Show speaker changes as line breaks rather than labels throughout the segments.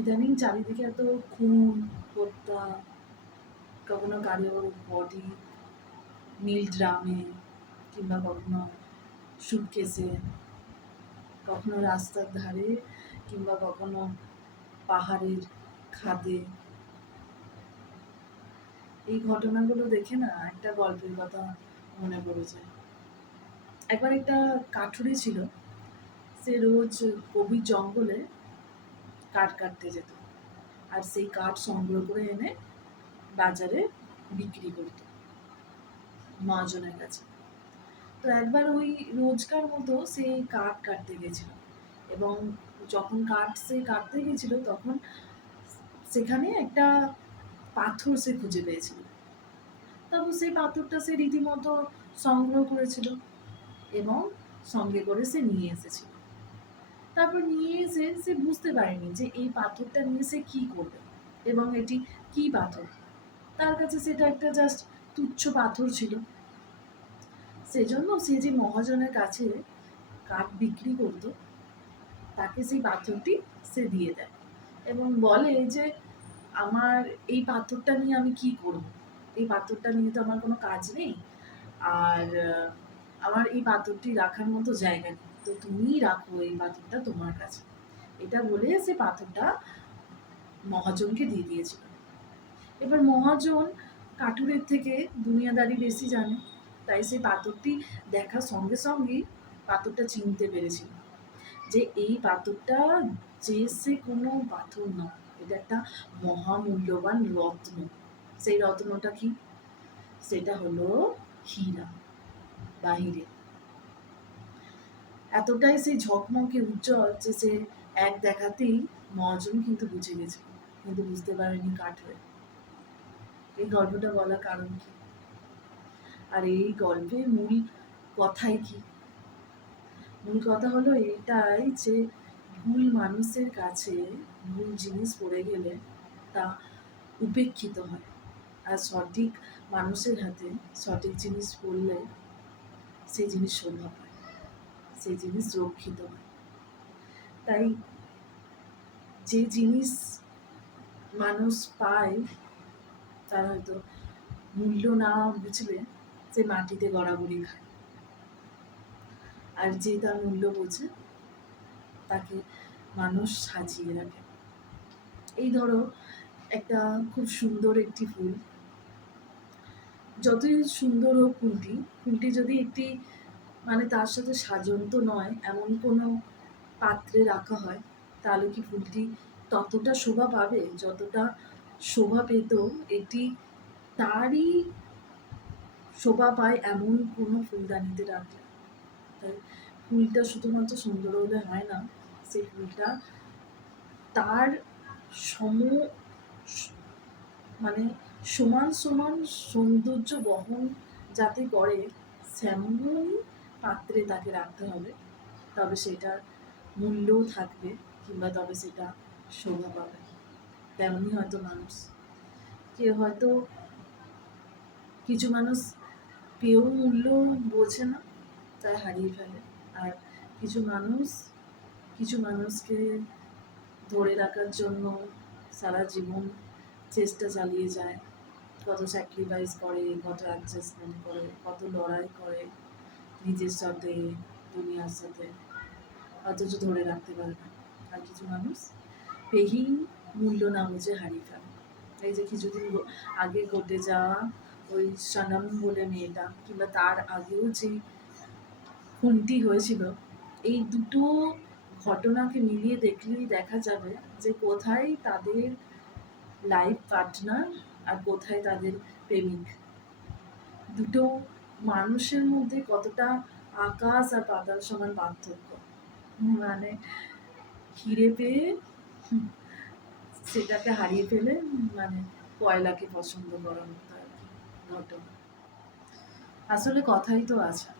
ইদানিং চারিদিকে এত খুন, হত্যা, কখনো কারোর বডি নীল ড্রামে, কিংবা কখনো সুটকেসে কখনো রাস্তার ধারে, কিংবা কখনো পাহাড়ের খাদে। এই ঘটনাগুলো দেখে না একটা গল্পের কথা মনে পড়ে যায় একবার একটা কাঠুরি ছিল, সে রোজ গভীর জঙ্গলে কাঠ কাটতে যেত। আর সেই কাঠ সংগ্রহ করে এনে বাজারে বিক্রি করত মহাজনের কাছে। তো একবার ওই রোজকার মতো সেই কাঠ কাটতে গেছিল এবং যখন কাঠ সে কাটতে গেছিল তখন সেখানে একটা পাথর সে খুঁজে পেয়েছিল। তারপর সেই পাথরটা সে রীতিমতো সংগ্রহ করেছিল এবং সঙ্গে করে সে নিয়ে এসেছিল। তারপর নিয়ে এসে সে বুঝতে পারেনি যে এই পাথরটা নিয়ে সে কী করবে এবং এটি কি পাথর। তার কাছে সেটা একটা জাস্ট তুচ্ছ পাথর ছিল। সেজন্য সে যে মহাজনের কাছে কাঠ বিক্রি করতো, তাকে সেই পাথরটি সে দিয়ে দেয় এবং বলে যে, আমার এই পাথরটা নিয়ে আমি কি করব? এই পাথরটা নিয়ে তো আমার কোনো কাজ নেই। আর আমার এই পাথরটি রাখার মতো জায়গা নেই। তো তুমিই রাখো এই পাথরটা তোমার কাছে। এটা বলে সে পাথরটা মহাজনকে দিয়ে দিয়েছিল। এবার মহাজন কাঠুরের থেকে দুনিয়াদারি বেশি জানে, তাই সে পাথরটি দেখার সঙ্গে সঙ্গেই পাথরটা চিনতে পেরেছিল যে এই পাথরটা যে সে কোনো পাথর নয়, এটা একটা মহামূল্যবান রত্ন। সেই রত্নটা কি? সেটা হলো হীরা, বাহিরে। এতটাই সেই ঝকমকে উজ্জ্বল যে সে এক দেখাতেই মহাজন কিন্তু বুঝে গেছে, কিন্তু বুঝতে পারেনি কাঠরে। এই গল্পটা বলার কারণ কি? আর এই গল্পের মূল কথাই কি? মূল কথা হলো এটাই যে ভুল মানুষের কাছে ভুল জিনিস পড়ে গেলে তা উপেক্ষিত হয়। আর সঠিক মানুষের হাতে সঠিক জিনিস পড়লে সেই জিনিস শোভা পায় সেই জিনিস রক্ষিত হয়। তাই যে জিনিস মানুষ পায়, তার হয়তো মূল্য না বুঝলে সে মাটিতে গড়াগড়ি খায়। আর যে তার মূল্য বোঝে, তাকে মানুষ সাজিয়ে রাখে। এই ধরো একটা খুব সুন্দর একটি ফুল। যতই সুন্দর হোক ফুলটি ফুলটি যদি একটি মানে তার সাথে সাজন্ত নয়, এমন কোনো পাত্রে রাখা হয়, তাহলে কি ফুলটি ততটা শোভা পাবে? যতটা শোভা পেত, এটি তারই শোভা পায় এমন কোনো ফুলদানিতে রাখলে। তাই ফুলটা শুধুমাত্র সুন্দর হলে হয় না, সেই ফুলটা তার সম মানে সমান সমান সৌন্দর্য বহন যাতে করে সেমনই পাত্রে তাকে রাখতে হবে, তবে সেটার মূল্যও থাকবে কিংবা তবে সেটা শোভা পাবে। তেমনই হয়তো মানুষ, কেউ হয়তো কিছু মানুষ পেয়েও মূল্য বোঝে না, তাই হারিয়ে ফেলে। আর কিছু মানুষ, কিছু মানুষকে ধরে রাখার জন্য সারা জীবন চেষ্টা চালিয়ে যায়। কত স্যাক্রিফাইস করে, কত অ্যাডজাস্টমেন্ট করে, কত লড়াই করে। নিজের সাথে, দুনিয়ার সাথে, অথচ ধরে রাখতে পারে না। আর কিছু মানুষ পেহি মূল্য না বুঝে হারিয়ে ফেলে। এই যে কিছুদিন আগে ঘটে যাওয়া ওই সনম বলে মেয়েটা, কিংবা তার আগেও যে খুনটি হয়েছিল, এই দুটো ঘটনাকে মিলিয়ে দেখলেই দেখা যাবে যে কোথায় তাদের লাইফ পার্টনার আর কোথায় তাদের প্রেমিক। দুটো মানুষের মধ্যে কতটা আকাশ আর পাতাল সমান পার্থক্য মানে হিরে পেয়ে সেটাকে হারিয়ে ফেলে মানে কয়লাকে পছন্দ করার মতো আর কি ঘটনা। আসলে কথাই তো আছে।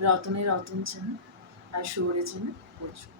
রতনে রতন চেনে আর শহরে চেনে প্রচুর